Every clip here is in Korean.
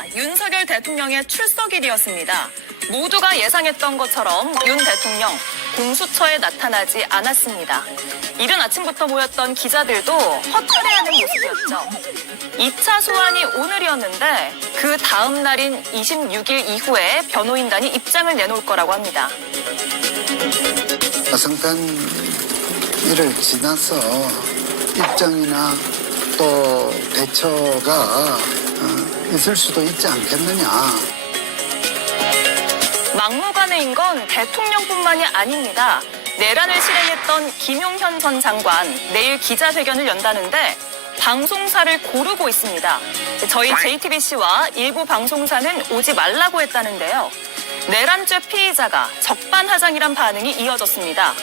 어제가 윤석열 대통령의 출석일이었습니다. 모두가 예상했던 것처럼 윤 대통령 공수처에 나타나지 않았습니다. 이른 아침부터 모였던 기자들도 허탈해하는 모습이었죠. 2차 소환이 오늘이었는데 그 다음 날인 26일 이후에 변호인단이 입장을 내놓을 거라고 합니다. 성탄일을 지나서 입장이나 또 대처가 있을 수도 있지 않겠느냐. 막무가내인 건 대통령뿐만이 아닙니다. 내란을 실행했던 김용현 전 장관 내일 기자회견을 연다는데 방송사를 고르고 있습니다. 저희 JTBC와 일부 방송사는 오지 말라고 했다는데요. 내란죄 피의자가 적반하장이란 반응이 이어졌습니다.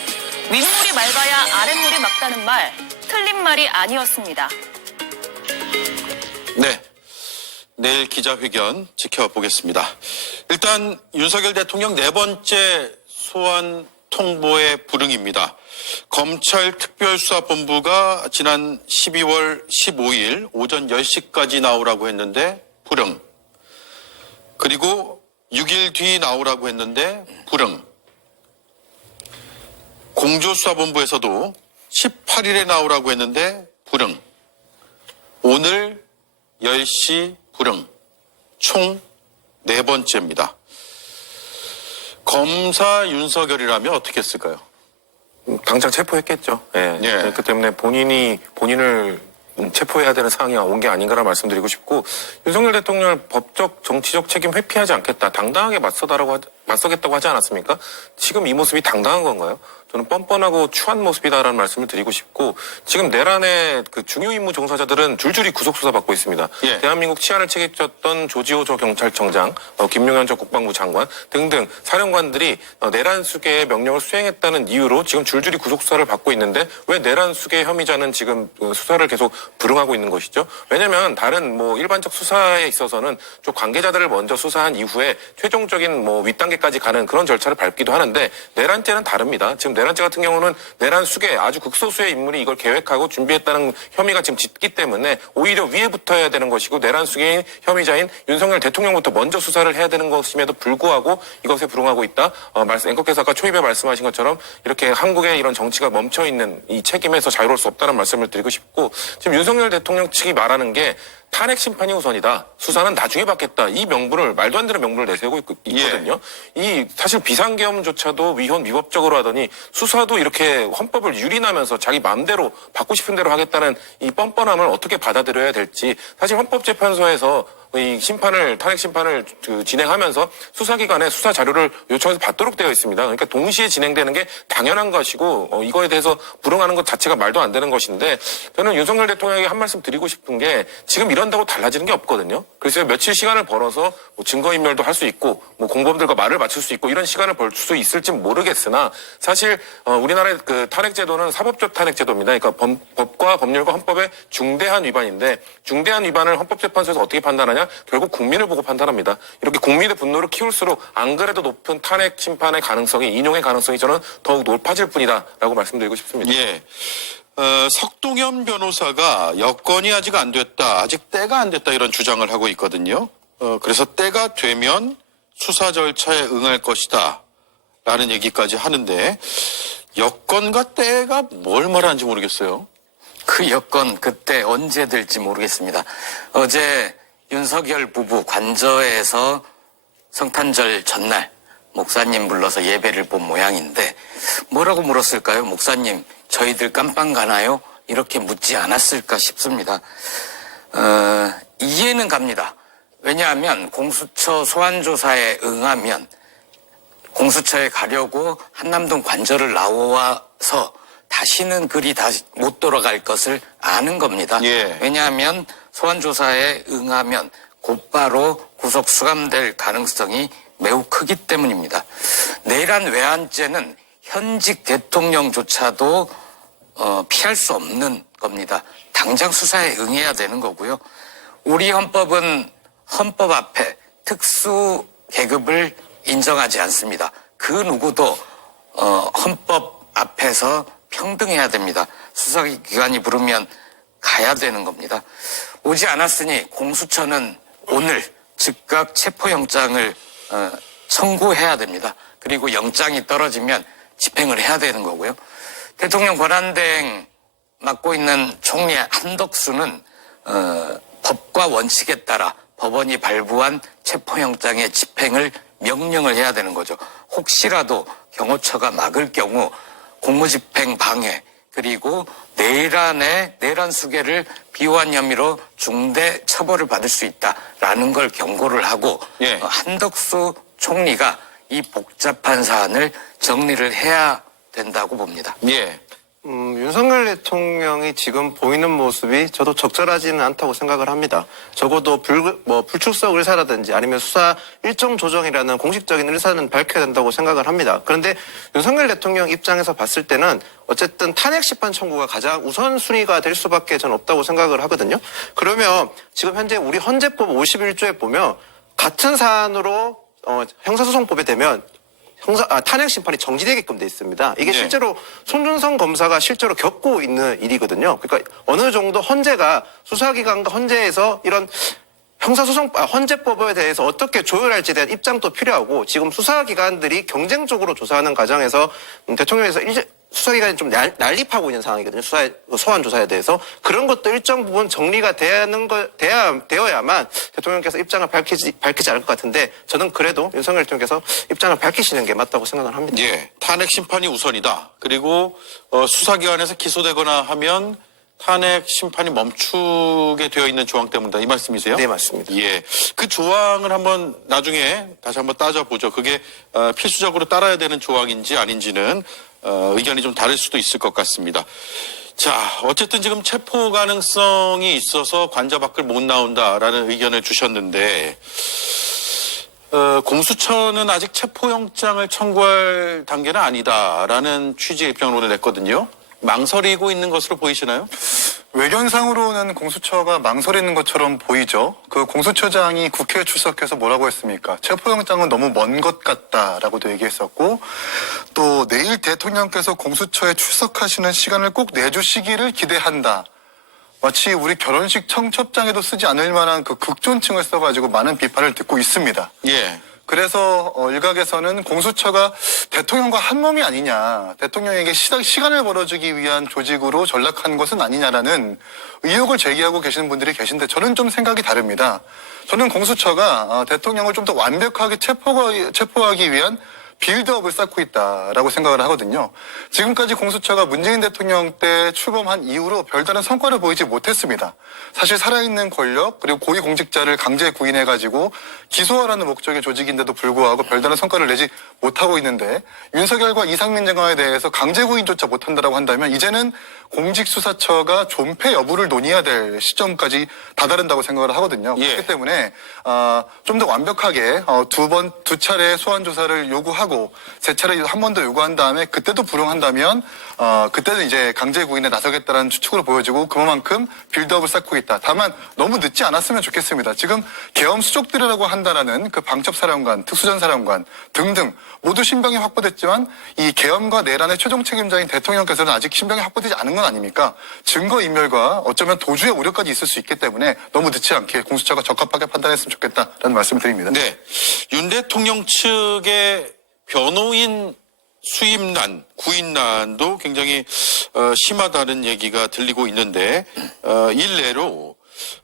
윗물이 맑아야 아랫물이 맑다는 말, 틀린 말이 아니었습니다. 네, 내일 기자회견 지켜보겠습니다. 일단 윤석열 대통령 네 번째 소환 통보의 불응입니다. 검찰특별수사본부가 지난 12월 15일 오전 10시까지 나오라고 했는데 불응. 그리고 6일 뒤 나오라고 했는데 불응. 공조수사본부에서도 18일에 나오라고 했는데 불응. 오늘 10시 불응. 총 4번째입니다. 검사 윤석열이라면 어떻게 했을까요? 당장 체포했겠죠. 예. 예. 그렇기 때문에 본인을 체포해야 되는 상황이 온 게 아닌가라 말씀드리고 싶고, 윤석열 대통령을 법적 정치적 책임 회피하지 않겠다, 당당하게 맞서겠다고 하지 않았습니까? 지금 이 모습이 당당한 건가요? 저는 뻔뻔하고 추한 모습이다라는 말씀을 드리고 싶고, 지금 내란의 그 중요 임무 종사자들은 줄줄이 구속 수사 받고 있습니다. 예. 대한민국 치안을 책임졌던 조지호 전 경찰청장, 김용현 전 국방부 장관 등등 사령관들이 내란 수계의 명령을 수행했다는 이유로 지금 줄줄이 구속 수사를 받고 있는데, 왜 내란 수계 혐의자는 지금 수사를 계속 불응하고 있는 것이죠? 왜냐하면 다른 일반적 수사에 있어서는 좀 관계자들을 먼저 수사한 이후에 최종적인 윗단계까지 가는 그런 절차를 밟기도 하는데, 내란죄는 다릅니다. 지금 내란죄 같은 경우는 내란 수계 아주 극소수의 인물이 이걸 계획하고 준비했다는 혐의가 지금 짙기 때문에 오히려 위에 붙어야 되는 것이고, 내란 수계인 혐의자인 윤석열 대통령부터 먼저 수사를 해야 되는 것임에도 불구하고 이것에 불응하고 있다. 앵커께서 아까 초입에 말씀하신 것처럼 이렇게 한국의 이런 정치가 멈춰있는 이 책임에서 자유로울 수 없다는 말씀을 드리고 싶고, 지금 윤석열 대통령 측이 말하는 게 탄핵 심판이 우선이다, 수사는 나중에 받겠다, 이 명분을, 말도 안 되는 명분을 내세우고 있거든요. 이 사실 비상계엄조차도 위헌위법적으로 하더니 수사도 이렇게 헌법을 유린하면서 자기 마음대로 받고 싶은 대로 하겠다는 이 뻔뻔함을 어떻게 받아들여야 될지, 사실 헌법재판소에서 이 탄핵 심판을 진행하면서 수사기관에 수사 자료를 요청해서 받도록 되어 있습니다. 그러니까 동시에 진행되는 게 당연한 것이고, 이거에 대해서 불응하는 것 자체가 말도 안 되는 것인데, 저는 윤석열 대통령에게 한 말씀 드리고 싶은 게, 지금 이런다고 달라지는 게 없거든요. 그래서 며칠 시간을 벌어서 증거인멸도 할 수 있고, 공범들과 말을 맞출 수 있고, 이런 시간을 벌 수 있을지 모르겠으나, 사실 우리나라의 그 탄핵제도는 사법적 탄핵제도입니다. 그러니까 법과 법률과 헌법의 중대한 위반인데, 중대한 위반을 헌법재판소에서 어떻게 판단하냐? 결국 국민을 보고 판단합니다. 이렇게 국민의 분노를 키울수록 안 그래도 높은 탄핵 심판의 가능성이, 인용의 가능성이 저는 더욱 높아질 뿐이다라고 말씀드리고 싶습니다. 예. 석동현 변호사가 여건이 아직 안 됐다, 아직 때가 안 됐다, 이런 주장을 하고 있거든요. 그래서 때가 되면 수사 절차에 응할 것이다 라는 얘기까지 하는데, 여건과 때가 뭘 말하는지 모르겠어요. 그 여건 그때 언제 될지 모르겠습니다. 어제 윤석열 부부 관저에서 성탄절 전날 목사님 불러서 예배를 본 모양인데, 뭐라고 물었을까요? 목사님, 저희들 깜빵 가나요? 이렇게 묻지 않았을까 싶습니다. 이해는 갑니다. 왜냐하면 공수처 소환조사에 응하면 공수처에 가려고 한남동 관저를 나와서 다시는 그리 다시 못 돌아갈 것을 아는 겁니다. 예. 왜냐하면 소환조사에 응하면 곧바로 구속 수감될 가능성이 매우 크기 때문입니다. 내란 외환죄는 현직 대통령조차도 피할 수 없는 겁니다. 당장 수사에 응해야 되는 거고요. 우리 헌법은 헌법 앞에 특수 계급을 인정하지 않습니다. 그 누구도 헌법 앞에서 평등해야 됩니다. 수사기관이 부르면 가야 되는 겁니다. 오지 않았으니 공수처는 오늘 즉각 체포영장을 청구해야 됩니다. 그리고 영장이 떨어지면 집행을 해야 되는 거고요. 대통령 권한대행 맡고 있는 총리 한덕수는 법과 원칙에 따라 법원이 발부한 체포영장의 집행을 명령을 해야 되는 거죠. 혹시라도 경호처가 막을 경우 공무집행 방해 그리고 내란 수괴를 비호한 혐의로 중대 처벌을 받을 수 있다라는 걸 경고를 하고 예. 한덕수 총리가 이 복잡한 사안을 정리를 해야 된다고 봅니다. 예. 윤석열 대통령이 지금 보이는 모습이 저도 적절하지는 않다고 생각을 합니다. 적어도 불출석 의사라든지 아니면 수사 일정 조정이라는 공식적인 의사는 밝혀야 된다고 생각을 합니다. 그런데 윤석열 대통령 입장에서 봤을 때는 어쨌든 탄핵 심판 청구가 가장 우선순위가 될 수밖에 전 없다고 생각을 하거든요. 그러면 지금 현재 우리 헌재법 51조에 보면 같은 사안으로 형사소송법에 되면 탄핵 심판이 정지되게끔 돼 있습니다. 이게 네. 실제로 손준성 검사가 실제로 겪고 있는 일이거든요. 그러니까 어느 정도 헌재가 수사기관과 헌재에서 이런 헌재법에 대해서 어떻게 조율할지에 대한 입장도 필요하고 지금 수사기관들이 경쟁적으로 조사하는 과정에서 대통령에서 수사기관이 좀 난립하고 있는 상황이거든요. 소환 조사에 대해서. 그런 것도 일정 부분 정리가 되어야만 대통령께서 입장을 밝히지 않을 것 같은데 저는 그래도 윤석열 대통령께서 입장을 밝히시는 게 맞다고 생각을 합니다. 예. 탄핵 심판이 우선이다. 그리고 수사기관에서 기소되거나 하면 탄핵 심판이 멈추게 되어 있는 조항 때문이다. 이 말씀이세요? 네, 맞습니다. 예. 그 조항을 한번 나중에 다시 한번 따져보죠. 그게 필수적으로 따라야 되는 조항인지 아닌지는 의견이 좀 다를 수도 있을 것 같습니다. 자, 어쨌든 지금 체포 가능성이 있어서 관저 밖을 못 나온다라는 의견을 주셨는데 공수처는 아직 체포영장을 청구할 단계는 아니다라는 취지의 입장을 냈거든요. 망설이고 있는 것으로 보이시나요? 외견상으로는 공수처가 망설이는 것처럼 보이죠. 그 공수처장이 국회에 출석해서 뭐라고 했습니까? 체포영장은 너무 먼 것 같다라고도 얘기했었고 또 내일 대통령께서 공수처에 출석하시는 시간을 꼭 내주시기를 기대한다. 마치 우리 결혼식 청첩장에도 쓰지 않을 만한 그 극존칭을 써가지고 많은 비판을 듣고 있습니다. 예. 그래서 일각에서는 공수처가 대통령과 한 몸이 아니냐, 대통령에게 시간을 벌어주기 위한 조직으로 전락한 것은 아니냐라는 의혹을 제기하고 계시는 분들이 계신데 저는 좀 생각이 다릅니다. 저는 공수처가 대통령을 좀 더 완벽하게 체포하기 위한 빌드업을 쌓고 있다라고 생각을 하거든요. 지금까지 공수처가 문재인 대통령 때 출범한 이후로 별다른 성과를 보이지 못했습니다. 사실 살아있는 권력 그리고 고위공직자를 강제 구인해가지고 기소하라는 목적의 조직인데도 불구하고 별다른 성과를 내지 못하고 있는데 윤석열과 이상민 장관에 대해서 강제 구인조차 못한다라고 한다면 이제는 공직수사처가 존폐 여부를 논의해야 될 시점까지 다다른다고 생각을 하거든요. 예. 그렇기 때문에 좀 더 완벽하게 두 차례 소환 조사를 요구하고 세 차례 한 번 더 요구한 다음에 그때도 불응한다면 그때는 이제 강제 구인에 나서겠다라는 추측으로 보여지고 그만큼 빌드업을 쌓고 있다. 다만 너무 늦지 않았으면 좋겠습니다. 지금 계엄 수족들이라고 한다라는 그 방첩사령관, 특수전사령관 등등 모두 신병이 확보됐지만 이 계엄과 내란의 최종 책임자인 대통령께서는 아직 신병이 확보되지 않은 건 아닙니까? 증거인멸과 어쩌면 도주의 우려까지 있을 수 있기 때문에 너무 늦지 않게 공수처가 적합하게 판단했으면 좋겠다라는 말씀을 드립니다. 네. 윤 대통령 측의 변호인 수임난, 구인난도 굉장히 심하다는 얘기가 들리고 있는데 일례로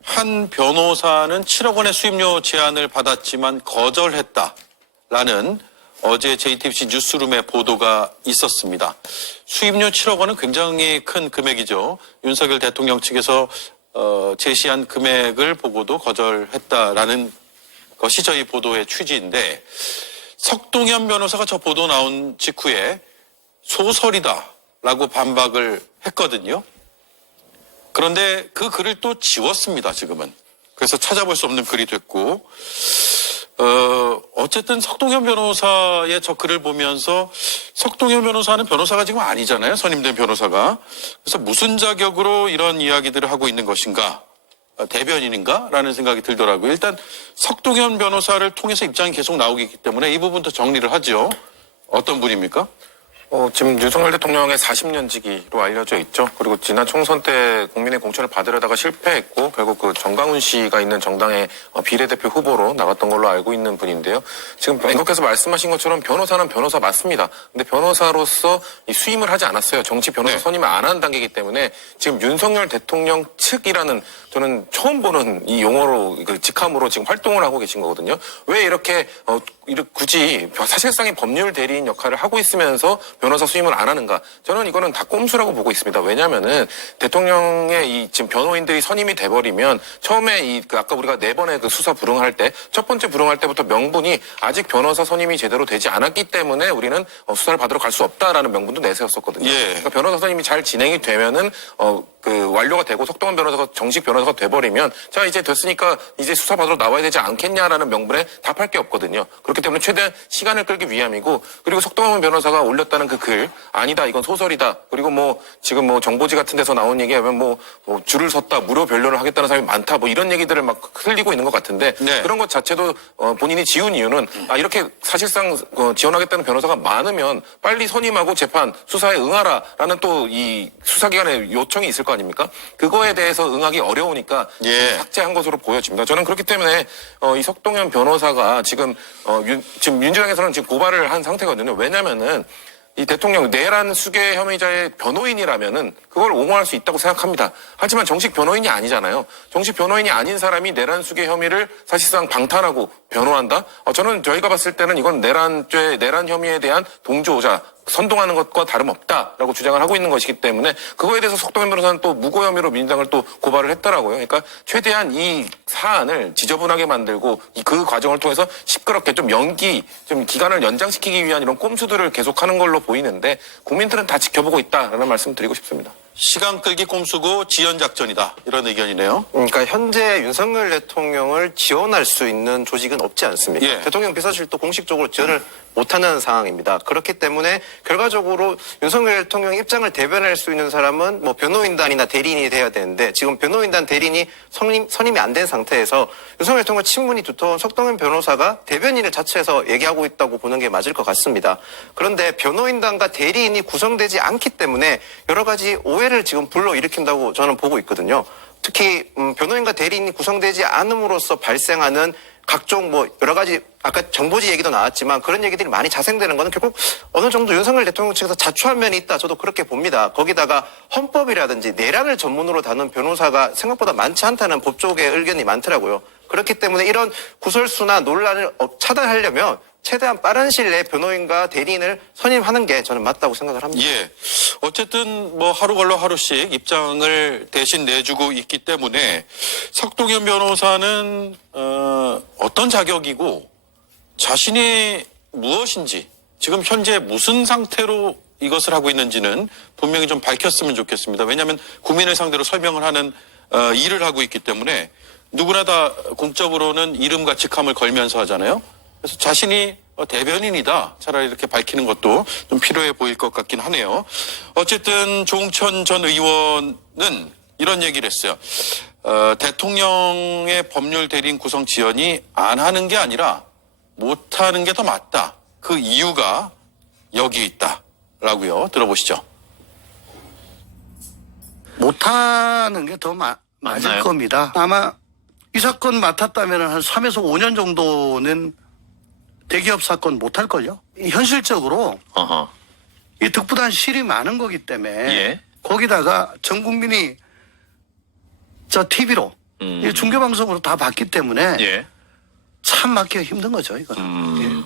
한 변호사는 7억 원의 수임료 제안을 받았지만 거절했다라는 어제 JTBC 뉴스룸의 보도가 있었습니다. 수임료 7억 원은 굉장히 큰 금액이죠. 윤석열 대통령 측에서 제시한 금액을 보고도 거절했다라는 것이 저희 보도의 취지인데 석동현 변호사가 저 보도 나온 직후에 소설이다라고 반박을 했거든요. 그런데 그 글을 또 지웠습니다, 지금은. 그래서 찾아볼 수 없는 글이 됐고 어쨌든 석동현 변호사의 저 글을 보면서 석동현 변호사는 변호사가 지금 아니잖아요. 선임된 변호사가. 그래서 무슨 자격으로 이런 이야기들을 하고 있는 것인가? 대변인인가? 라는 생각이 들더라고요. 일단 석동현 변호사를 통해서 입장이 계속 나오기 때문에 이 부분도 정리를 하죠. 어떤 분입니까? 지금 윤석열 대통령의 40년지기로 알려져 있죠. 그리고 지난 총선 때 국민의 공천을 받으려다가 실패했고 결국 그 정강훈 씨가 있는 정당의 비례대표 후보로 나갔던 걸로 알고 있는 분인데요. 지금 앵커께서 말씀하신 것처럼 변호사는 변호사 맞습니다. 근데 변호사로서 이 수임을 하지 않았어요. 정치 변호사 선임을 안 하는 단계이기 때문에 지금 윤석열 대통령 측이라는 저는 처음 보는 이 용어로 그 직함으로 지금 활동을 하고 계신 거거든요. 왜 이렇게 굳이 사실상의 법률 대리인 역할을 하고 있으면서 변호사 수임을 안 하는가? 저는 이거는 다 꼼수라고 보고 있습니다. 왜냐하면은 대통령의 이 지금 변호인들이 선임이 돼버리면 처음에 아까 우리가 4번의 그 수사 불응할 때 첫 번째 불응할 때부터 명분이 아직 변호사 선임이 제대로 되지 않았기 때문에 우리는 수사를 받으러 갈 수 없다라는 명분도 내세웠었거든요. 예. 그러니까 변호사 선임이 잘 진행이 되면은 그 완료가 되고 석동원 변호사가 정식 변호사가 돼버리면 자 이제 됐으니까 이제 수사 받으러 나와야 되지 않겠냐라는 명분에 답할 게 없거든요. 그렇기 때문에 최대한 시간을 끌기 위함이고 그리고 석동원 변호사가 올렸다는 그 글 아니다 이건 소설이다 그리고 뭐 지금 뭐 정보지 같은 데서 나온 얘기하면 뭐 줄을 섰다 무료 변론을 하겠다는 사람이 많다 뭐 이런 얘기들을 막 흘리고 있는 것 같은데 네. 그런 것 자체도 본인이 지은 이유는 이렇게 사실상 지원하겠다는 변호사가 많으면 빨리 선임하고 재판 수사에 응하라라는 또 이 수사기관의 요청이 있을 거 아닙니까? 그거에 대해서 응하기 어려우니까 예. 삭제한 것으로 보여집니다. 저는 그렇기 때문에 이 석동현 변호사가 지금 지금 민주당에서는 지금 고발을 한 상태거든요. 왜냐면은 이 대통령 내란 수괴 혐의자의 변호인이라면은 그걸 옹호할 수 있다고 생각합니다. 하지만 정식 변호인이 아니잖아요. 정식 변호인이 아닌 사람이 내란 수괴 혐의를 사실상 방탄하고 변호한다? 저는 저희가 봤을 때는 이건 내란 혐의에 대한 동조자 선동하는 것과 다름없다라고 주장을 하고 있는 것이기 때문에 그거에 대해서 석동현 변호사는 또 무고 혐의로 민주당을 또 고발을 했더라고요. 그러니까 최대한 이 사안을 지저분하게 만들고 그 과정을 통해서 시끄럽게 좀 기간을 연장시키기 위한 이런 꼼수들을 계속하는 걸로 보이는데 국민들은 다 지켜보고 있다라는 말씀 드리고 싶습니다. 시간 끌기 꼼수고 지연 작전이다. 이런 의견이네요. 그러니까 현재 윤석열 대통령을 지원할 수 있는 조직은 없지 않습니까? 예. 대통령 비서실도 공식적으로 지원을 못하는 상황입니다. 그렇기 때문에 결과적으로 윤석열 대통령 입장을 대변할 수 있는 사람은 뭐 변호인단이나 대리인이 돼야 되는데 지금 변호인단 대리인이 선임이 안 된 상태에서 윤석열 대통령 친문이 두터운 석동현 변호사가 대변인을 자체해서 얘기하고 있다고 보는 게 맞을 것 같습니다. 그런데 변호인단과 대리인이 구성되지 않기 때문에 여러 가지 오해를 지금 불러일으킨다고 저는 보고 있거든요. 특히 변호인과 대리인이 구성되지 않음으로써 발생하는 각종 뭐 여러 가지 아까 정보지 얘기도 나왔지만 그런 얘기들이 많이 자생되는 거는 결국 어느 정도 윤석열 대통령 측에서 자초한 면이 있다. 저도 그렇게 봅니다. 거기다가 헌법이라든지 내란을 전문으로 다룬 변호사가 생각보다 많지 않다는 법조계 의견이 많더라고요. 그렇기 때문에 이런 구설수나 논란을 차단하려면 최대한 빠른 시일 내에 변호인과 대리인을 선임하는 게 저는 맞다고 생각을 합니다. 예. 어쨌든 뭐 하루 걸러 하루씩 입장을 대신 내주고 있기 때문에 석동현 변호사는 어떤 자격이고 자신이 무엇인지 지금 현재 무슨 상태로 이것을 하고 있는지는 분명히 좀 밝혔으면 좋겠습니다. 왜냐하면 국민을 상대로 설명을 하는 일을 하고 있기 때문에 누구나 다 공적으로는 이름과 직함을 걸면서 하잖아요. 그래서 자신이 대변인이다. 차라리 이렇게 밝히는 것도 좀 필요해 보일 것 같긴 하네요. 어쨌든 조응천 전 의원은 이런 얘기를 했어요. 대통령의 법률 대리인 구성 지원이 안 하는 게 아니라 못하는 게 더 맞다. 그 이유가 여기 있다라고요. 들어보시죠. 못하는 게 더 맞을 겁니다. 아마 이 사건 맡았다면 한 3에서 5년 정도는 대기업 사건 못할걸요? 현실적으로 이 득부단 실이 많은 거기 때문에 거기다가 전 국민이 저 TV로 중계방송으로 다 봤기 때문에 참 맡기가 힘든 거죠, 이거는.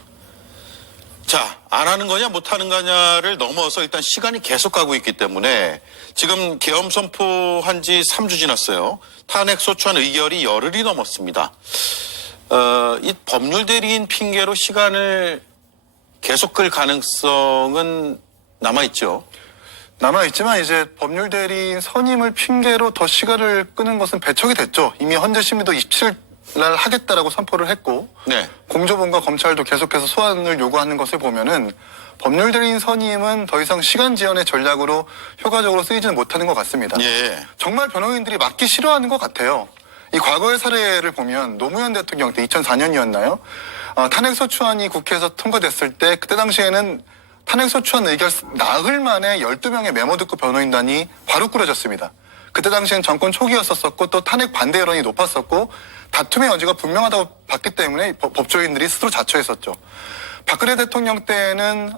자, 안 하는 거냐 못 하는 거냐를 넘어서 일단 시간이 계속 가고 있기 때문에 지금 계엄 선포한 지 3주 지났어요. 탄핵 소추안 의결이 열흘이 넘었습니다. 이 법률 대리인 핑계로 시간을 계속 끌 가능성은 남아있죠. 남아있지만 이제 법률 대리인 선임을 핑계로 더 시간을 끄는 것은 배척이 됐죠. 이미 헌재 심리도 27일 날 하겠다라고 선포를 했고 네. 공조본과 검찰도 계속해서 소환을 요구하는 것을 보면은 법률 대리인 선임은 더 이상 시간 지연의 전략으로 효과적으로 쓰이지는 못하는 것 같습니다. 예. 정말 변호인들이 맡기 싫어하는 것 같아요. 이 과거의 사례를 보면 노무현 대통령 때 2004년이었나요? 탄핵소추안이 국회에서 통과됐을 때 그때 당시에는 탄핵소추안 의결 나흘 만에 12명의 메모드급 변호인단이 바로 꾸려졌습니다. 그때 당시엔 정권 초기였었고 또 탄핵 반대 여론이 높았었고 다툼의 여지가 분명하다고 봤기 때문에 법조인들이 스스로 자처했었죠. 박근혜 대통령 때는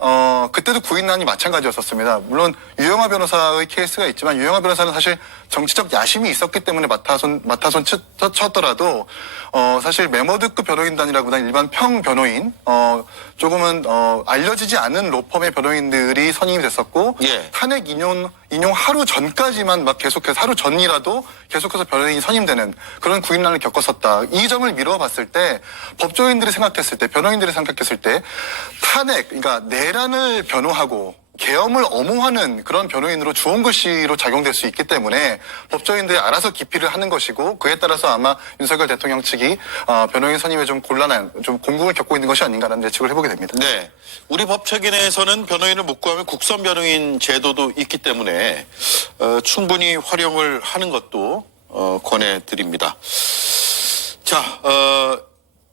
그때도 구인난이 마찬가지였었습니다. 물론 유영하 변호사의 케이스가 있지만 유영하 변호사는 사실 정치적 야심이 있었기 때문에 맡아선 쳤더라도 사실 메모드급 변호인단이라기보다는 일반 평 변호인 조금은 알려지지 않은 로펌의 변호인들이 선임이 됐었고 예. 탄핵 인용 하루 전까지만 막 계속해서 하루 전이라도 계속해서 변호인이 선임되는 그런 구인난을 겪었었다. 이 점을 미뤄봤을 때 법조인들이 생각했을 때 변호인들이 생각했을 때 탄핵 그러니까 내란을 변호하고 계엄을 엄호하는 그런 변호인으로 주홍글씨로 작용될 수 있기 때문에 법조인들이 알아서 기피를 하는 것이고 그에 따라서 아마 윤석열 대통령 측이 변호인 선임에 좀 곤란한 좀 공국을 겪고 있는 것이 아닌가라는 예측을 해보게 됩니다. 네. 우리 법체계내에서는 변호인을 못 구하면 국선 변호인 제도도 있기 때문에 충분히 활용을 하는 것도 권해드립니다. 자,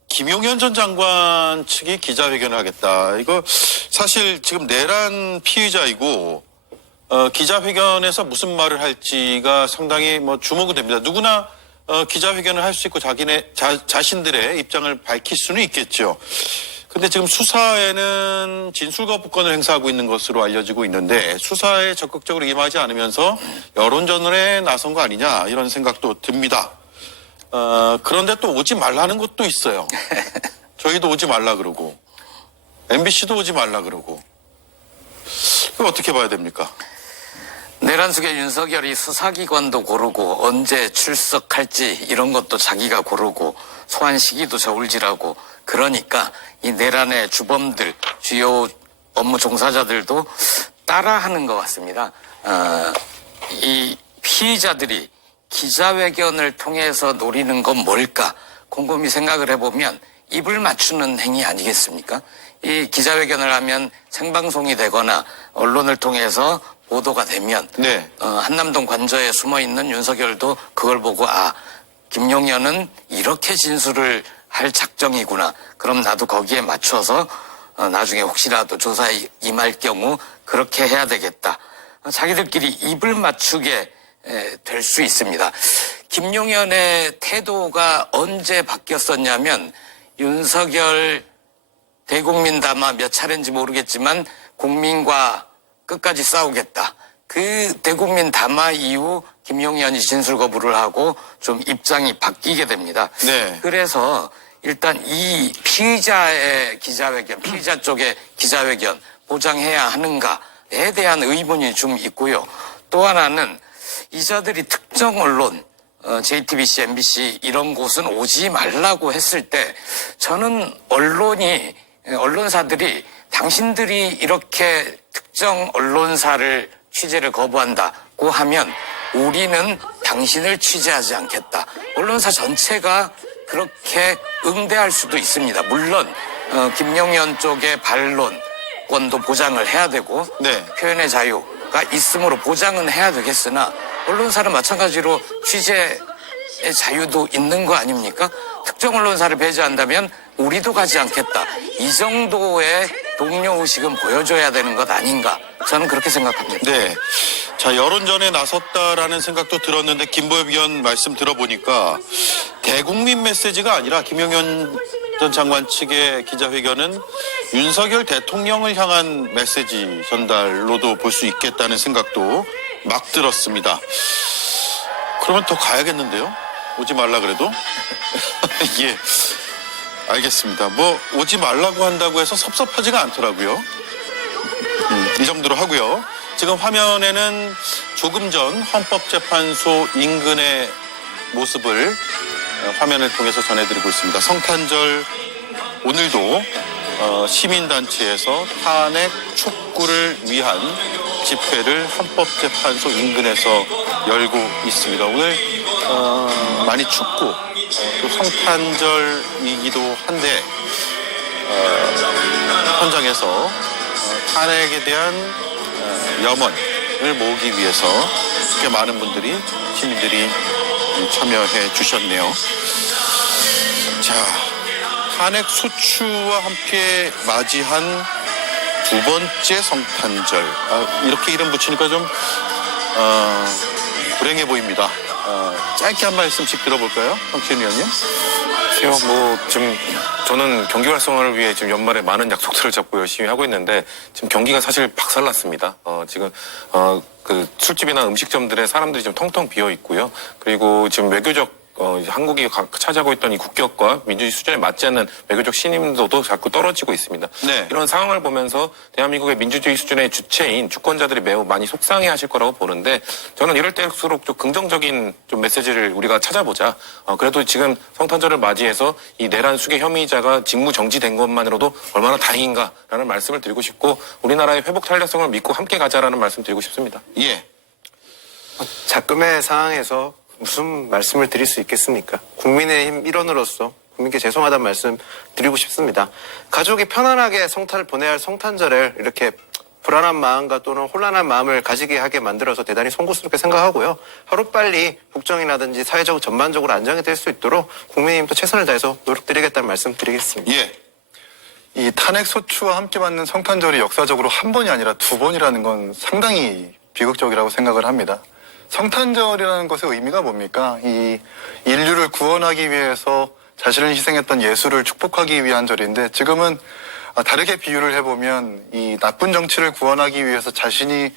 김용현 전 장관 측이 기자회견을 하겠다. 이거 사실 지금 내란 피의자이고 기자회견에서 무슨 말을 할지가 상당히 주목이 됩니다. 누구나 기자회견을 할 수 있고 자신들의 입장을 밝힐 수는 있겠죠. 근데 지금 수사에는 진술거부권을 행사하고 있는 것으로 알려지고 있는데 수사에 적극적으로 임하지 않으면서 여론전에 나선 거 아니냐 이런 생각도 듭니다. 그런데 또 오지 말라는 것도 있어요. 저희도 오지 말라 그러고 MBC도 오지 말라 그러고 이거 어떻게 봐야 됩니까? 내란 속에 윤석열이 수사기관도 고르고 언제 출석할지 이런 것도 자기가 고르고 소환 시기도 저울질하고 그러니까 이 내란의 주범들 주요 업무 종사자들도 따라하는 것 같습니다. 이 피의자들이 기자회견을 통해서 노리는 건 뭘까 곰곰이 생각을 해보면 입을 맞추는 행위 아니겠습니까? 이 기자회견을 하면 생방송이 되거나 언론을 통해서 보도가 되면 네. 한남동 관저에 숨어있는 윤석열도 그걸 보고 김용현은 이렇게 진술을 할 작정이구나. 그럼 나도 거기에 맞춰서 나중에 혹시라도 조사에 임할 경우 그렇게 해야 되겠다. 자기들끼리 입을 맞추게 될 수 있습니다. 김용현의 태도가 언제 바뀌었었냐면 윤석열 대국민 담화 몇 차례인지 모르겠지만 국민과 끝까지 싸우겠다. 그 대국민 담화 이후 김용현이 진술 거부를 하고 좀 입장이 바뀌게 됩니다. 네. 그래서 일단 이 피의자의 기자회견, 피의자 쪽의 기자회견 보장해야 하는가에 대한 의문이 좀 있고요. 또 하나는 이자들이 특정 언론, JTBC, MBC 이런 곳은 오지 말라고 했을 때 저는 언론사들이 당신들이 이렇게 특정 언론사를 취재를 거부한다고 하면 우리는 당신을 취재하지 않겠다. 언론사 전체가 그렇게 응대할 수도 있습니다. 물론 김용현 쪽의 반론권도 보장을 해야 되고 네. 표현의 자유가 있으므로 보장은 해야 되겠으나 언론사는 마찬가지로 취재의 자유도 있는 거 아닙니까? 특정 언론사를 배제한다면 우리도 가지 않겠다. 이 정도의 동료의식은 보여줘야 되는 것 아닌가. 저는 그렇게 생각합니다. 네. 자, 여론전에 나섰다라는 생각도 들었는데 김보엽 의원 말씀 들어보니까 대국민 메시지가 아니라 김용현 전 장관 측의 기자회견은 윤석열 대통령을 향한 메시지 전달로도 볼 수 있겠다는 생각도 막 들었습니다. 그러면 더 가야겠는데요? 오지 말라 그래도? 예. 알겠습니다. 오지 말라고 한다고 해서 섭섭하지가 않더라고요. 이 정도로 하고요. 지금 화면에는 조금 전 헌법재판소 인근의 모습을 화면을 통해서 전해드리고 있습니다. 성탄절 오늘도 시민단체에서 탄핵 촉구를 위한 집회를 헌법재판소 인근에서 열고 있습니다. 오늘 많이 춥고 또 성탄절이기도 한데 현장에서 탄핵에 대한 염원을 모으기 위해서 꽤 많은 분들이 시민들이 참여해 주셨네요. 자, 탄핵 소추와 함께 맞이한 두 번째 성탄절. 이렇게 이름 붙이니까 좀 불행해 보입니다. 짧게 한 말씀씩 들어볼까요? 성신 의원님? 글쎄요, 지금 저는 경기 활성화를 위해 지금 연말에 많은 약속들을 잡고 열심히 하고 있는데 지금 경기가 사실 박살났습니다. 지금 그 술집이나 음식점들에 사람들이 지금 텅텅 비어 있고요. 그리고 지금 외교적 한국이 차지하고 있던 이 국격과 민주주의 수준에 맞지 않는 외교적 신임도도 자꾸 떨어지고 있습니다. 네. 이런 상황을 보면서 대한민국의 민주주의 수준의 주체인 주권자들이 매우 많이 속상해하실 거라고 보는데 저는 이럴 때일수록 좀 긍정적인 좀 메시지를 우리가 찾아보자. 그래도 지금 성탄절을 맞이해서 이 내란 수괴 혐의자가 직무 정지된 것만으로도 얼마나 다행인가라는 말씀을 드리고 싶고 우리나라의 회복 탄력성을 믿고 함께 가자라는 말씀 드리고 싶습니다. 예. 자금의 상황에서 무슨 말씀을 드릴 수 있겠습니까? 국민의힘 일원으로서 국민께 죄송하다는 말씀 드리고 싶습니다. 가족이 편안하게 성탄을 보내야 할 성탄절을 이렇게 불안한 마음과 또는 혼란한 마음을 가지게 하게 만들어서 대단히 송구스럽게 생각하고요. 하루빨리 국정이라든지 사회적 전반적으로 안정이 될 수 있도록 국민의힘도 최선을 다해서 노력드리겠다는 말씀 드리겠습니다. 예. 이 탄핵 소추와 함께 맞는 성탄절이 역사적으로 한 번이 아니라 두 번이라는 건 상당히 비극적이라고 생각을 합니다. 성탄절이라는 것의 의미가 뭡니까? 이 인류를 구원하기 위해서 자신을 희생했던 예수를 축복하기 위한 절인데 지금은 다르게 비유를 해보면 이 나쁜 정치를 구원하기 위해서 자신의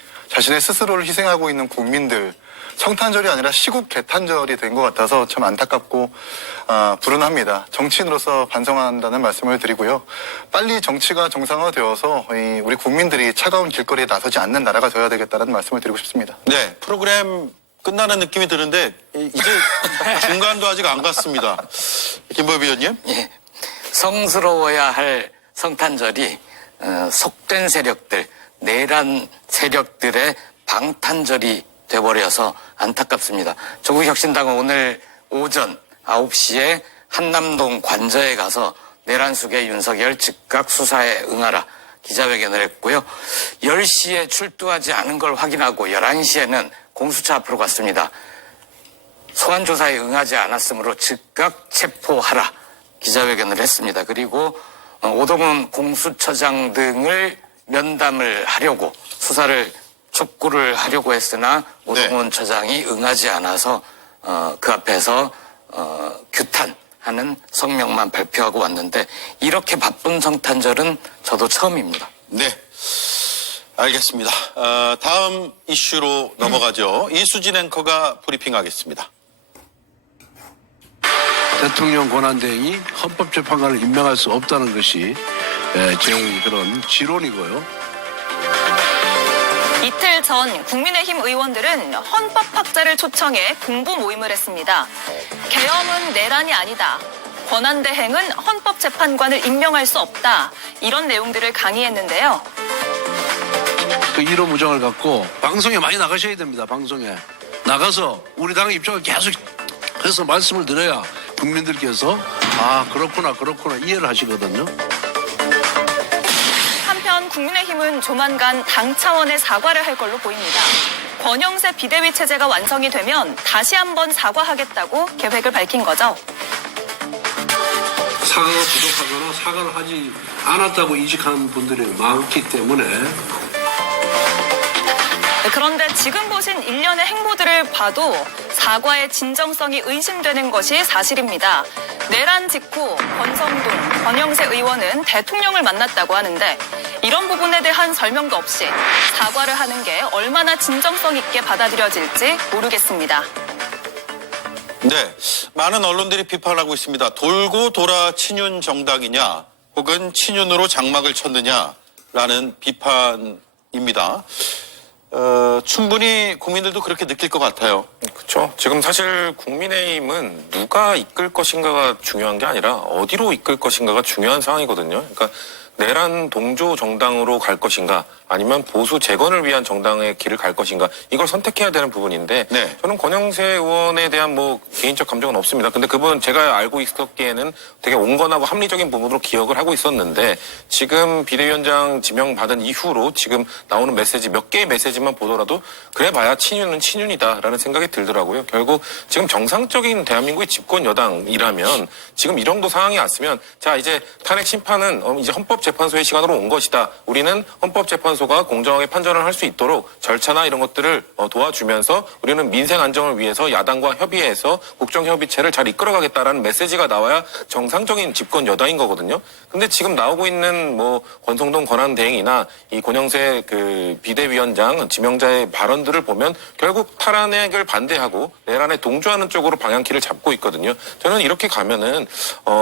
스스로를 희생하고 있는 국민들 성탄절이 아니라 시국 개탄절이 된 것 같아서 참 안타깝고 불운합니다. 정치인으로서 반성한다는 말씀을 드리고요. 빨리 정치가 정상화되어서 우리 국민들이 차가운 길거리에 나서지 않는 나라가 되어야 되겠다는 말씀을 드리고 싶습니다. 네. 프로그램 끝나는 느낌이 드는데 이제 중간도 아직 안 갔습니다. 김보엽 의원님? 예. 성스러워야 할 성탄절이 속된 세력들, 내란 세력들의 방탄절이 돼버려서 안타깝습니다. 조국혁신당은 오늘 오전 9시에 한남동 관저에 가서 내란 수괴 윤석열 즉각 수사에 응하라 기자회견을 했고요. 10시에 출두하지 않은 걸 확인하고 11시에는 공수처 앞으로 갔습니다. 소환조사에 응하지 않았으므로 즉각 체포하라 기자회견을 했습니다. 그리고 오동훈 공수처장 등을 면담을 하려고 수사를 촉구를 하려고 했으나 오동훈 처장이 응하지 않아서 그 앞에서 규탄하는 성명만 발표하고 왔는데 이렇게 바쁜 성탄절은 저도 처음입니다. 네. 알겠습니다. 다음 이슈로 넘어가죠. 이수진 앵커가 브리핑하겠습니다. 대통령 권한대행이 헌법재판관을 임명할 수 없다는 것이 제 그런 지론이고요. 이틀 전 국민의힘 의원들은 헌법학자를 초청해 공부 모임을 했습니다. 계엄은 내란이 아니다. 권한대행은 헌법재판관을 임명할 수 없다. 이런 내용들을 강의했는데요. 그 1호 무장을 갖고 방송에 많이 나가셔야 됩니다. 방송에. 나가서 우리 당의 입장을 계속 해서 말씀을 드려야 국민들께서 그렇구나 이해를 하시거든요. 한편 국민의힘은 조만간 당 차원의 사과를 할 걸로 보입니다. 권영세 비대위 체제가 완성이 되면 다시 한번 사과하겠다고 계획을 밝힌 거죠. 사과가 부족하거나 사과를 하지 않았다고 이직하는 분들이 많기 때문에 그런데 지금 보신 일련의 행보들을 봐도 사과의 진정성이 의심되는 것이 사실입니다. 내란 직후 권성동, 권영세 의원은 대통령을 만났다고 하는데 이런 부분에 대한 설명도 없이 사과를 하는 게 얼마나 진정성 있게 받아들여질지 모르겠습니다. 네. 많은 언론들이 비판하고 있습니다. 돌고 돌아 친윤 정당이냐 혹은 친윤으로 장막을 쳤느냐라는 비판입니다. 충분히 국민들도 그렇게 느낄 것 같아요. 그렇죠. 지금 사실 국민의힘은 누가 이끌 것인가가 중요한 게 아니라 어디로 이끌 것인가가 중요한 상황이거든요. 그러니까 내란 동조 정당으로 갈 것인가 아니면 보수 재건을 위한 정당의 길을 갈 것인가 이걸 선택해야 되는 부분인데 네. 저는 권영세 의원에 대한 뭐 개인적 감정은 없습니다. 근데 그분 제가 알고 있었기에는 되게 온건하고 합리적인 부분으로 기억을 하고 있었는데 지금 비대위원장 지명받은 이후로 지금 나오는 메시지 몇 개의 메시지만 보더라도 그래봐야 친윤은 친윤이다라는 생각이 들더라고요. 결국 지금 정상적인 대한민국의 집권 여당이라면 지금 이 정도 상황이 왔으면 자 이제 탄핵 심판은 이제 헌법재판소의 시간으로 온 것이다. 우리는 헌법재판소가 공정하게 판단을 할 수 있도록 절차나 이런 것들을 도와주면서 우리는 민생 안정을 위해서 야당과 협의해서 국정협의체를 잘 이끌어가겠다라는 메시지가 나와야 정상적인 집권 여당인 거거든요. 근데 지금 나오고 있는 뭐 권성동 권한대행이나 이 권영세 그 비대위원장 지명자의 발언들을 보면 결국 탈환액을 반대하고 내란에 동조하는 쪽으로 방향키를 잡고 있거든요. 저는 이렇게 가면은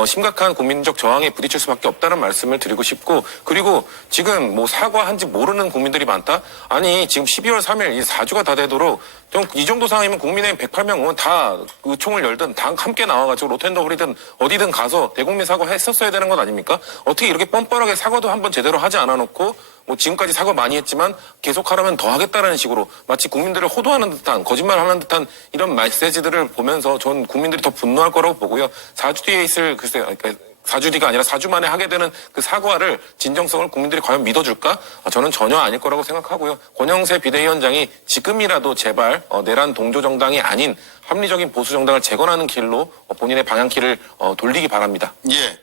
심각한 국민적 저항에 부딪힐 수밖에 없다는 말씀을 드리고 싶고 그리고 지금 뭐 사과한지 모르는 국민들이 많다? 아니 지금 12월 3일 이 4주가 다 되도록 좀 이 정도 상황이면 국민의힘 108명 의원 다 의총을 열든 다 함께 나와가지고 로텐더블이든 어디든 가서 대국민 사과했었어야 되는 것 아닙니까? 어떻게 이렇게 뻔뻔하게 사과도 한번 제대로 하지 않아 놓고 뭐 지금까지 사과 많이 했지만 계속 하라면 더 하겠다라는 식으로 마치 국민들을 호도하는 듯한 거짓말하는 듯한 이런 메시지들을 보면서 전 국민들이 더 분노할 거라고 보고요. 4주 뒤에 있을 글쎄 그러니까 4주 뒤가 아니라 4주 만에 하게 되는 그 사과를 진정성을 국민들이 과연 믿어줄까? 저는 전혀 아닐 거라고 생각하고요. 권영세 비대위원장이 지금이라도 제발 내란 동조 정당이 아닌 합리적인 보수 정당을 재건하는 길로 본인의 방향키를 돌리기 바랍니다. 예.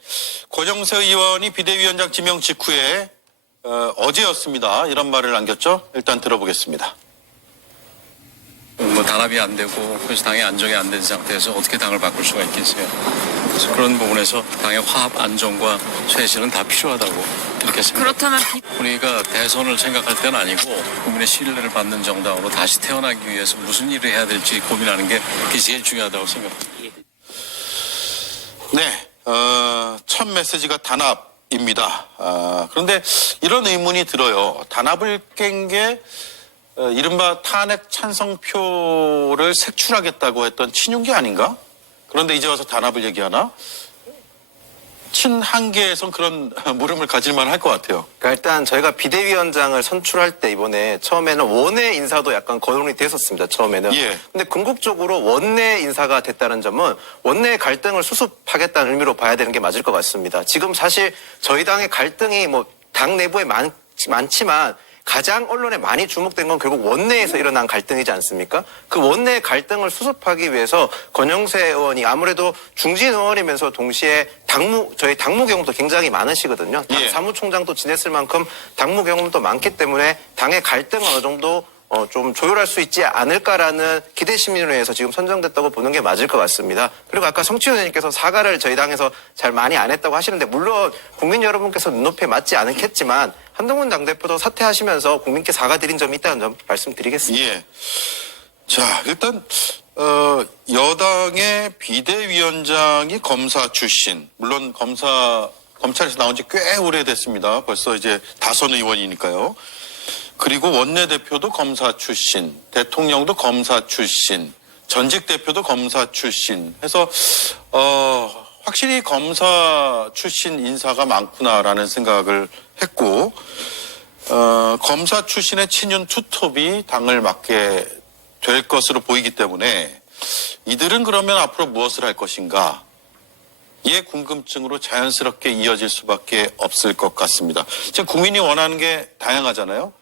권영세 의원이 비대위원장 지명 직후에 어제였습니다. 이런 말을 남겼죠. 일단 들어보겠습니다. 뭐 단합이 안 되고 그래서 당의 안정이 안 된 상태에서 어떻게 당을 바꿀 수가 있겠어요. 그래서 그런 부분에서 당의 화합 안정과 쇄신은 다 필요하다고 이렇게 생각합니다. 그렇다면 우리가 대선을 생각할 때는 아니고 국민의 신뢰를 받는 정당으로 다시 태어나기 위해서 무슨 일을 해야 될지 고민하는 게 그게 제일 중요하다고 생각합니다. 네. 첫 메시지가 단합입니다. 그런데 이런 의문이 들어요. 단합을 깬 게 이른바 탄핵 찬성표를 색출하겠다고 했던 친윤계 아닌가? 그런데 이제 와서 단합을 얘기하나? 친한계에선 그런 물음을 가질만 할 것 같아요. 그러니까 일단 저희가 비대위원장을 선출할 때 이번에 처음에는 원내 인사도 약간 거론이 됐었습니다. 처음에는. 예. 근데 궁극적으로 원내 인사가 됐다는 점은 원내 갈등을 수습하겠다는 의미로 봐야 되는 게 맞을 것 같습니다. 지금 사실 저희 당의 갈등이 뭐 당 내부에 많지만 가장 언론에 많이 주목된 건 결국 원내에서 일어난 갈등이지 않습니까? 그 원내 갈등을 수습하기 위해서 권영세 의원이 아무래도 중진 의원이면서 동시에 저희 당무 경험도 굉장히 많으시거든요. 예. 사무총장도 지냈을 만큼 당무 경험도 많기 때문에 당의 갈등을 어느 정도 좀 조율할 수 있지 않을까라는 기대 심리로 해서 지금 선정됐다고 보는 게 맞을 것 같습니다. 그리고 아까 성취현 의원님께서 사과를 저희 당에서 잘 많이 안 했다고 하시는데 물론 국민 여러분께서 눈높이에 맞지 않겠지만 한동훈 당대표도 사퇴하시면서 국민께 사과드린 점이 있다는 점 말씀드리겠습니다. 예. 자, 일단 여당의 비대위원장이 검사 출신. 물론 검찰에서 나온 지 꽤 오래됐습니다. 벌써 이제 다선 의원이니까요. 그리고 원내대표도 검사 출신, 대통령도 검사 출신, 전직 대표도 검사 출신 해서 확실히 검사 출신 인사가 많구나라는 생각을 했고 검사 출신의 친윤 투톱이 당을 맡게 될 것으로 보이기 때문에 이들은 그러면 앞으로 무엇을 할 것인가? 의 궁금증으로 자연스럽게 이어질 수밖에 없을 것 같습니다. 지금 국민이 원하는 게 다양하잖아요.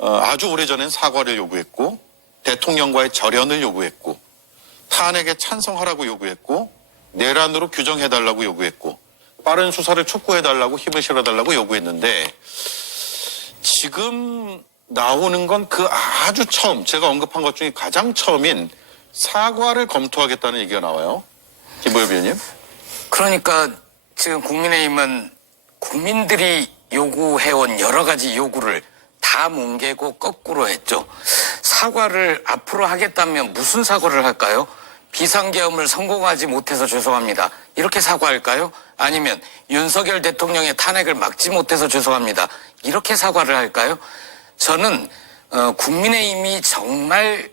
아주 오래전엔 사과를 요구했고 대통령과의 절연을 요구했고 탄핵에 찬성하라고 요구했고 내란으로 규정해달라고 요구했고 빠른 수사를 촉구해달라고 힘을 실어달라고 요구했는데 지금 나오는 건 그 아주 처음 제가 언급한 것 중에 가장 처음인 사과를 검토하겠다는 얘기가 나와요. 김보엽 의원님. 그러니까 지금 국민의힘은 국민들이 요구해온 여러 가지 요구를 다 뭉개고 거꾸로 했죠. 사과를 앞으로 하겠다면 무슨 사과를 할까요? 비상계엄을 성공하지 못해서 죄송합니다. 이렇게 사과할까요? 아니면 윤석열 대통령의 탄핵을 막지 못해서 죄송합니다. 이렇게 사과를 할까요? 저는 국민의힘이 정말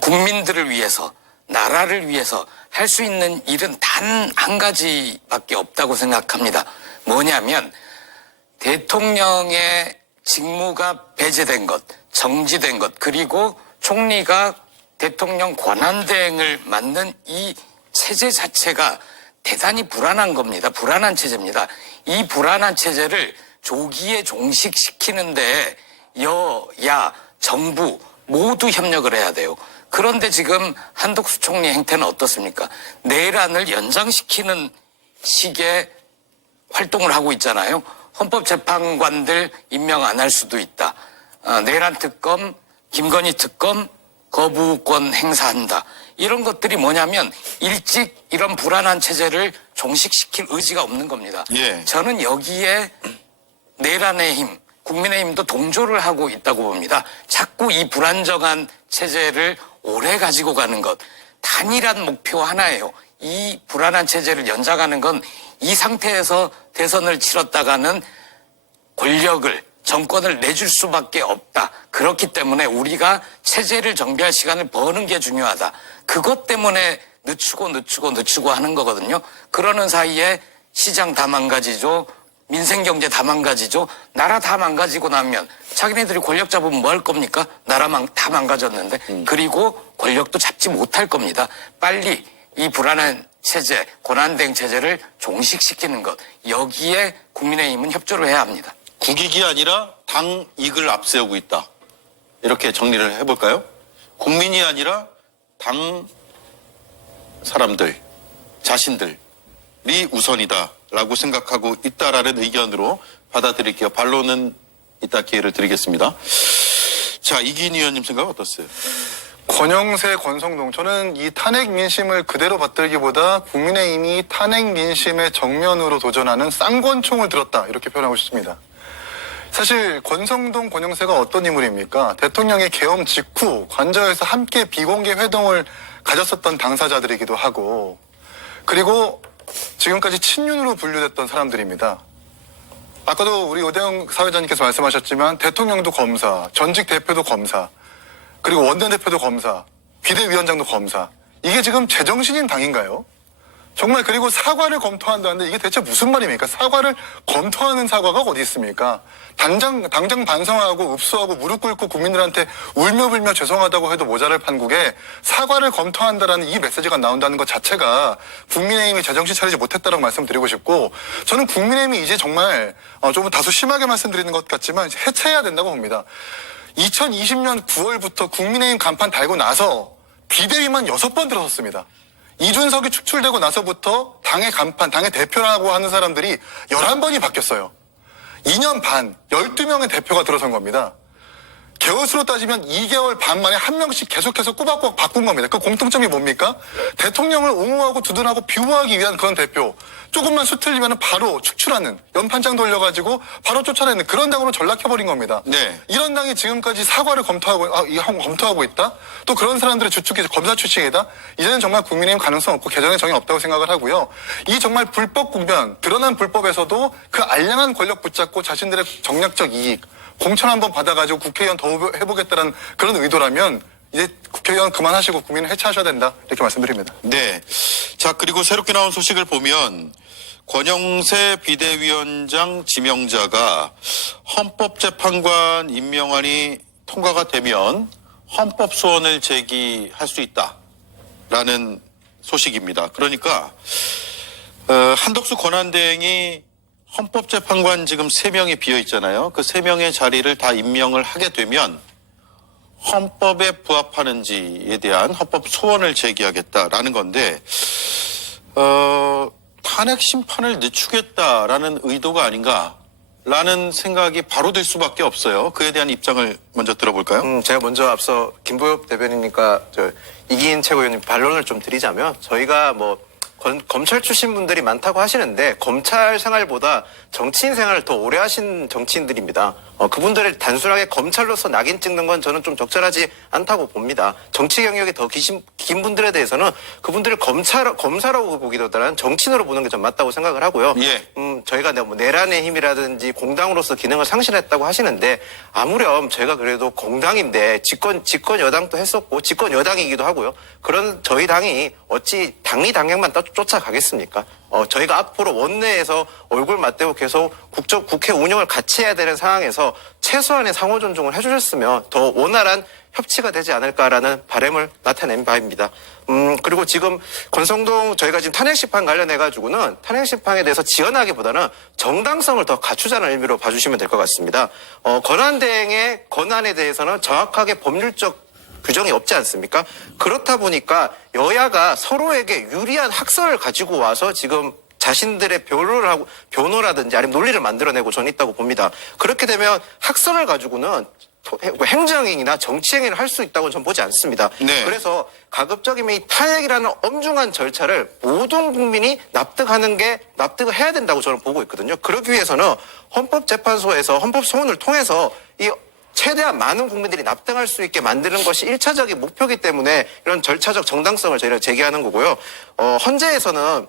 국민들을 위해서 나라를 위해서 할 수 있는 일은 단 한 가지밖에 없다고 생각합니다. 뭐냐면 대통령의 직무가 배제된 것, 정지된 것, 그리고 총리가 대통령 권한대행을 맡는 이 체제 자체가 대단히 불안한 겁니다. 불안한 체제입니다. 이 불안한 체제를 조기에 종식시키는데 여야 정부 모두 협력을 해야 돼요. 그런데 지금 한덕수 총리 행태는 어떻습니까? 내란을 연장시키는 식의 활동을 하고 있잖아요. 헌법재판관들 임명 안 할 수도 있다. 내란 특검, 김건희 특검 거부권 행사한다. 이런 것들이 뭐냐면 일찍 이런 불안한 체제를 종식시킬 의지가 없는 겁니다. 예. 저는 여기에 내란의 힘, 국민의힘도 동조를 하고 있다고 봅니다. 자꾸 이 불안정한 체제를 오래 가지고 가는 것, 단일한 목표 하나예요. 이 불안한 체제를 연장하는 건 이 상태에서 대선을 치렀다가는 권력을, 정권을 내줄 수밖에 없다. 그렇기 때문에 우리가 체제를 정비할 시간을 버는 게 중요하다. 그것 때문에 늦추고 하는 거거든요. 그러는 사이에 시장 다 망가지죠. 민생경제 다 망가지죠. 나라 다 망가지고 나면 자기네들이 권력 잡으면 뭐 할 겁니까? 나라 다 망가졌는데. 그리고 권력도 잡지 못할 겁니다. 빨리 이 불안한 체제, 권한대행 체제를 종식시키는 것. 여기에 국민의힘은 협조를 해야 합니다. 국익이 아니라 당 이익을 앞세우고 있다. 이렇게 정리를 해볼까요? 국민이 아니라 당 사람들, 자신들이 우선이다라고 생각하고 있다라는 의견으로 받아들일게요. 반론은 이따 기회를 드리겠습니다. 자, 이기인 의원님 생각 어떠세요? 권영세, 권성동, 저는 이 탄핵 민심을 그대로 받들기보다 국민의힘이 탄핵 민심의 정면으로 도전하는 쌍권총을 들었다, 이렇게 표현하고 싶습니다. 사실 권성동, 권영세가 어떤 인물입니까? 대통령의 계엄 직후 관저에서 함께 비공개 회동을 가졌었던 당사자들이기도 하고, 그리고 지금까지 친윤으로 분류됐던 사람들입니다. 아까도 우리 오대영 사회자님께서 말씀하셨지만 대통령도 검사, 전직 대표도 검사, 그리고 원내대표도 검사, 비대위원장도 검사. 이게 지금 제정신인 당인가요? 정말. 그리고 사과를 검토한다는데 이게 대체 무슨 말입니까? 사과를 검토하는 사과가 어디 있습니까? 당장 반성하고 읍수하고 무릎 꿇고 국민들한테 울며불며 죄송하다고 해도 모자랄 판국에 사과를 검토한다라는 이 메시지가 나온다는 것 자체가 국민의힘이 제정신 차리지 못했다라고 말씀드리고 싶고, 저는 국민의힘이 이제 정말 좀 다소 심하게 말씀드리는 것 같지만 해체해야 된다고 봅니다. 2020년 9월부터 국민의힘 간판 달고 나서 비대위만 6번 들어섰습니다. 이준석이 축출되고 나서부터 당의 간판, 당의 대표라고 하는 사람들이 11번이 바뀌었어요. 2년 반, 12명의 대표가 들어선 겁니다. 개월수로 따지면 2개월 반 만에 한 명씩 계속해서 꼬박꼬박 바꾼 겁니다. 그 공통점이 뭡니까? 대통령을 옹호하고 두둔하고 비호하기 위한 그런 대표. 조금만 수틀리면 바로 축출하는, 연판장 돌려가지고 바로 쫓아내는 그런 당으로 전락해버린 겁니다. 네. 이런 당이 지금까지 사과를 검토하고 있다? 또 그런 사람들의 주축이 검사 출신이다? 이제는 정말 국민의힘 가능성 없고 개정의 정의 없다고 생각을 하고요. 이 정말 불법 국면, 드러난 불법에서도 그 알량한 권력 붙잡고 자신들의 정략적 이익, 공천 한번 받아가지고 국회의원 더 해보겠다는 그런 의도라면 이제 국회의원 그만하시고 국민을 해체하셔야 된다, 이렇게 말씀드립니다. 네. 자, 그리고 새롭게 나온 소식을 보면 권영세 비대위원장 지명자가 헌법재판관 임명안이 통과가 되면 헌법 소원을 제기할 수 있다라는 소식입니다. 그러니까 한덕수 권한대행이 헌법재판관 지금 3명이 비어 있잖아요. 그 3명의 자리를 다 임명을 하게 되면 헌법에 부합하는지에 대한 헌법 소원을 제기하겠다라는 건데, 탄핵 심판을 늦추겠다라는 의도가 아닌가라는 생각이 바로 들 수밖에 없어요. 그에 대한 입장을 먼저 들어볼까요? 제가 먼저 앞서 김보엽 대변인이니까 이기인 최고위원님 반론을 좀 드리자면, 저희가 검찰 출신 분들이 많다고 하시는데 검찰 생활보다 정치인 생활을 더 오래 하신 정치인들입니다. 그분들을 단순하게 검찰로서 낙인 찍는 건 저는 좀 적절하지 않다고 봅니다. 정치 경력이 더 긴 분들에 대해서는 그분들을 검사라고 보기보다는 정치인으로 보는 게 좀 맞다고 생각을 하고요. 예. 저희가 내란의 힘이라든지 공당으로서 기능을 상실했다고 하시는데, 아무렴 저희가 그래도 공당인데 집권 여당도 했었고 집권 여당이기도 하고요. 그런 저희 당이 어찌 당리 당략만 쫓아가겠습니까? 저희가 앞으로 원내에서 얼굴 맞대고 계속 국회 운영을 같이 해야 되는 상황에서 최소한의 상호 존중을 해주셨으면 더 원활한 협치가 되지 않을까라는 바람을 나타낸 바입니다. 그리고 지금 권성동 저희가 지금 탄핵심판 관련해가지고는 탄핵심판에 대해서 지원하기보다는 정당성을 더 갖추자는 의미로 봐주시면 될 것 같습니다. 권한대행의 권한에 대해서는 정확하게 법률적 규정이 없지 않습니까? 그렇다 보니까 여야가 서로에게 유리한 학설을 가지고 와서 지금 자신들의 변호라든지 아니면 논리를 만들어내고 저는 있다고 봅니다. 그렇게 되면 학설을 가지고는 행정행위나 정치행위를 할 수 있다고 저는 보지 않습니다. 네. 그래서 가급적이면 이 탄핵이라는 엄중한 절차를 모든 국민이 납득을 해야 된다고 저는 보고 있거든요. 그러기 위해서는 헌법재판소에서 헌법소원을 통해서 이 최대한 많은 국민들이 납득할 수 있게 만드는 것이 1차적인 목표이기 때문에 이런 절차적 정당성을 저희가 제기하는 거고요. 헌재에서는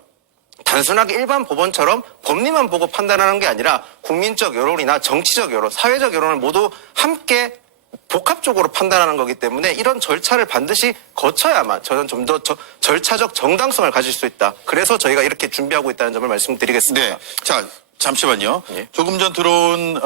단순하게 일반 법원처럼 법리만 보고 판단하는 게 아니라 국민적 여론이나 정치적 여론, 사회적 여론을 모두 함께 복합적으로 판단하는 거기 때문에 이런 절차를 반드시 거쳐야만 저는 좀 더 절차적 정당성을 가질 수 있다. 그래서 저희가 이렇게 준비하고 있다는 점을 말씀드리겠습니다. 네. 자, 잠시만요. 예. 조금 전 들어온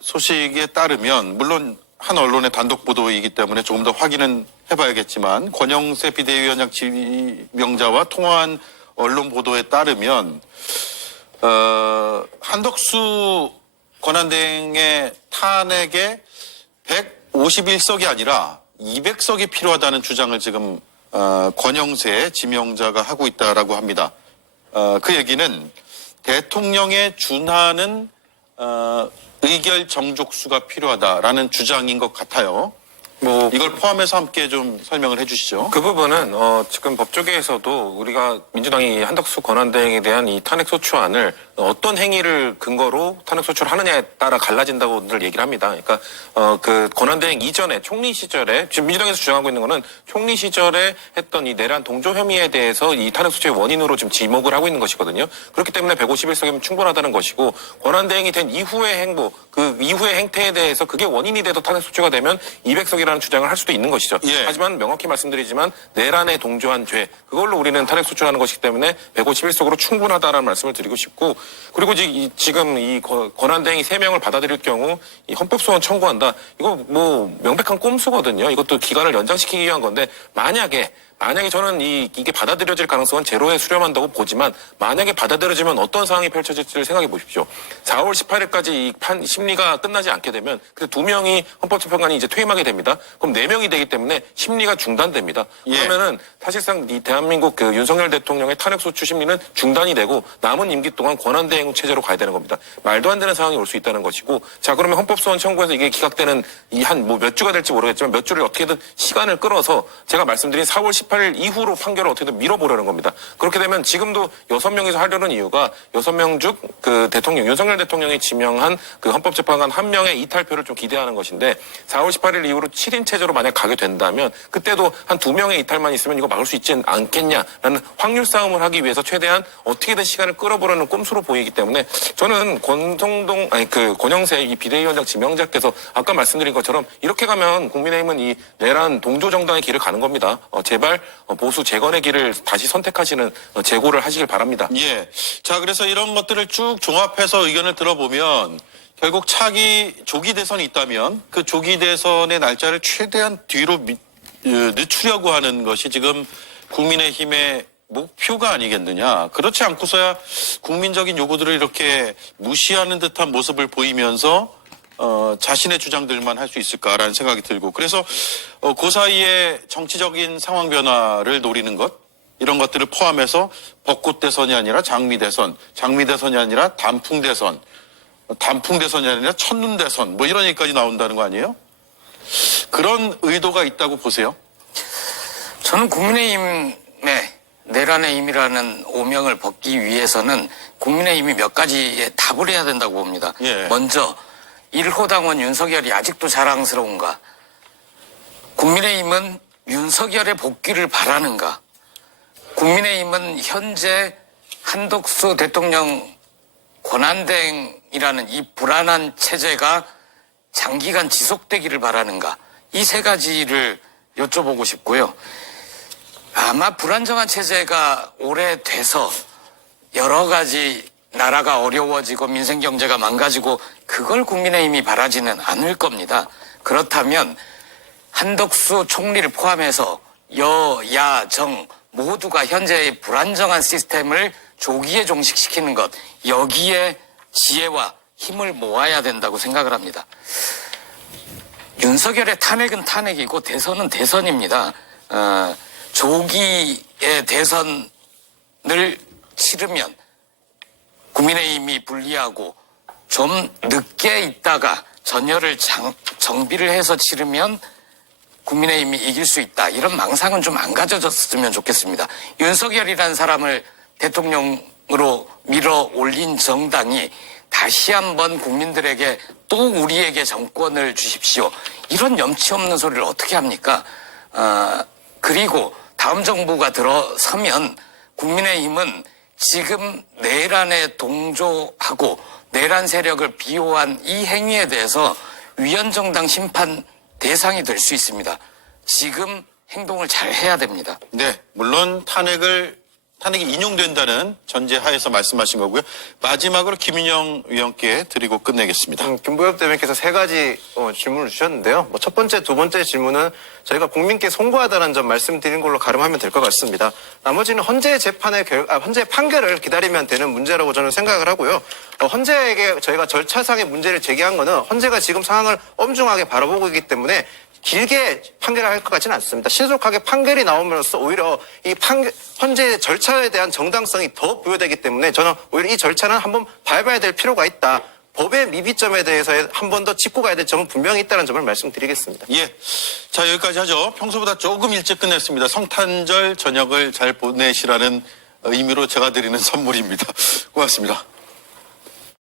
소식에 따르면 물론 한 언론의 단독 보도이기 때문에 조금 더 확인은 해봐야겠지만 권영세 비대위원장 지명자와 통화한 언론 보도에 따르면 한덕수 권한대행의 탄핵에 151석이 아니라 200석이 필요하다는 주장을 지금 권영세 지명자가 하고 있다라고 합니다. 그 얘기는 대통령에 준하는 의결 정족수가 필요하다라는 주장인 것 같아요. 뭐 이걸 포함해서 함께 좀 설명을 해주시죠. 그 부분은 지금 법조계에서도 우리가 민주당이 한덕수 권한대행에 대한 이 탄핵소추안을 어떤 행위를 근거로 탄핵소추를 하느냐에 따라 갈라진다고들 얘기를 합니다. 그러니까 그 권한대행 이전에 총리 시절에 지금 민주당에서 주장하고 있는 거는 총리 시절에 했던 이 내란 동조 혐의에 대해서 이 탄핵소추의 원인으로 지금 지목을 하고 있는 것이거든요. 그렇기 때문에 151석이면 충분하다는 것이고 권한대행이 된 이후의 행보, 그 이후의 행태에 대해서 그게 원인이 돼서 탄핵소추가 되면 200석이라는 주장을 할 수도 있는 것이죠. 예. 하지만 명확히 말씀드리지만 내란에 동조한 죄 그걸로 우리는 탄핵소추하는 것이기 때문에 151석으로 충분하다라는 말씀을 드리고 싶고 그리고 지금 이 권한대행이 3명을 받아들일 경우 이 헌법소원 청구한다. 이거 뭐 명백한 꼼수거든요. 이것도 기간을 연장시키기 위한 건데 만약에 저는 이게 받아들여질 가능성은 제로에 수렴한다고 보지만 만약에 받아들여지면 어떤 상황이 펼쳐질지를 생각해 보십시오. 4월 18일까지 이 심리가 끝나지 않게 되면 그 2명이 헌법재판관이 이제 퇴임하게 됩니다. 그럼 4명이 되기 때문에 심리가 중단됩니다. 예. 그러면은 사실상 이 대한민국 그 윤석열 대통령의 탄핵소추 심리는 중단이 되고 남은 임기 동안 권한대행 체제로 가야 되는 겁니다. 말도 안 되는 상황이 올 수 있다는 것이고 자 그러면 헌법소원 청구해서 이게 기각되는 이 한 뭐 몇 주가 될지 모르겠지만 몇 주를 어떻게든 시간을 끌어서 제가 말씀드린 4월 18일 이후로 판결을 어떻게든 밀어보려는 겁니다. 그렇게 되면 지금도 6명이서 하려는 이유가 6명 중 그 대통령 윤석열 대통령이 지명한 그 헌법재판관 1명의 이탈표를 좀 기대하는 것인데 4월 18일 이후로 7인 체제로 만약 가게 된다면 그때도 한 2명의 이탈만 있으면 이거 막을 수 있지 않겠냐라는 확률 싸움을 하기 위해서 최대한 어떻게든 시간을 끌어보려는 꼼수로 보이기 때문에 저는 권영세 이 비대위원장 지명자께서 아까 말씀드린 것처럼 이렇게 가면 국민의힘은 이 내란 동조 정당의 길을 가는 겁니다. 제발 보수 재건의 길을 다시 선택하시는 재고를 하시길 바랍니다. 예. 자, 그래서 이런 것들을 쭉 종합해서 의견을 들어보면 결국 조기 대선이 있다면 그 조기 대선의 날짜를 최대한 뒤로 늦추려고 하는 것이 지금 국민의힘의 목표가 아니겠느냐. 그렇지 않고서야 국민적인 요구들을 이렇게 무시하는 듯한 모습을 보이면서 자신의 주장들만 할 수 있을까라는 생각이 들고 그래서 그 사이에 정치적인 상황 변화를 노리는 것 이런 것들을 포함해서 벚꽃 대선이 아니라 장미 대선이 아니라 단풍 대선이 아니라 첫눈 대선 뭐 이런 얘기까지 나온다는 거 아니에요? 그런 의도가 있다고 보세요? 저는 국민의힘의 내란의 힘이라는 오명을 벗기 위해서는 국민의힘이 몇 가지의 답을 해야 된다고 봅니다. 예. 먼저 1호 당원 윤석열이 아직도 자랑스러운가? 국민의힘은 윤석열의 복귀를 바라는가? 국민의힘은 현재 한덕수 대통령 권한대행이라는 이 불안한 체제가 장기간 지속되기를 바라는가? 이 3가지를 여쭤보고 싶고요. 아마 불안정한 체제가 오래돼서 여러 가지 나라가 어려워지고 민생 경제가 망가지고 그걸 국민의힘이 바라지는 않을 겁니다. 그렇다면 한덕수 총리를 포함해서 야, 정 모두가 현재의 불안정한 시스템을 조기에 종식시키는 것, 여기에 지혜와 힘을 모아야 된다고 생각을 합니다. 윤석열의 탄핵은 탄핵이고 대선은 대선입니다. 조기에 대선을 치르면 국민의힘이 불리하고 좀 늦게 있다가 전열을 정비를 해서 치르면 국민의힘이 이길 수 있다. 이런 망상은 좀 안 가져졌으면 좋겠습니다. 윤석열이라는 사람을 대통령으로 밀어 올린 정당이 다시 한번 국민들에게 또 우리에게 정권을 주십시오. 이런 염치 없는 소리를 어떻게 합니까? 그리고 다음 정부가 들어서면 국민의힘은 지금 내란에 동조하고 내란 세력을 비호한 이 행위에 대해서 위헌정당 심판 대상이 될 수 있습니다. 지금 행동을 잘 해야 됩니다. 네, 물론 탄핵이 인용된다는 전제 하에서 말씀하신 거고요. 마지막으로 김인영 위원께 드리고 끝내겠습니다. 김보엽 대변인께서 세 가지 질문을 주셨는데요. 첫 번째, 두 번째 질문은 저희가 국민께 송구하다는 점 말씀드린 걸로 가름하면 될 것 같습니다. 나머지는 헌재 헌재 판결을 기다리면 되는 문제라고 저는 생각을 하고요. 헌재에게 저희가 절차상의 문제를 제기한 거는 헌재가 지금 상황을 엄중하게 바라보고 있기 때문에 길게 판결을 할 것 같지는 않습니다. 신속하게 판결이 나옴으로써 오히려 이 헌재 절차에 대한 정당성이 더 부여되기 때문에 저는 오히려 이 절차는 한번 밟아야 될 필요가 있다. 법의 미비점에 대해서 한 번 더 짚고 가야 될 점은 분명히 있다는 점을 말씀드리겠습니다. 예. 자, 여기까지 하죠. 평소보다 조금 일찍 끝냈습니다. 성탄절 저녁을 잘 보내시라는 의미로 제가 드리는 선물입니다. 고맙습니다.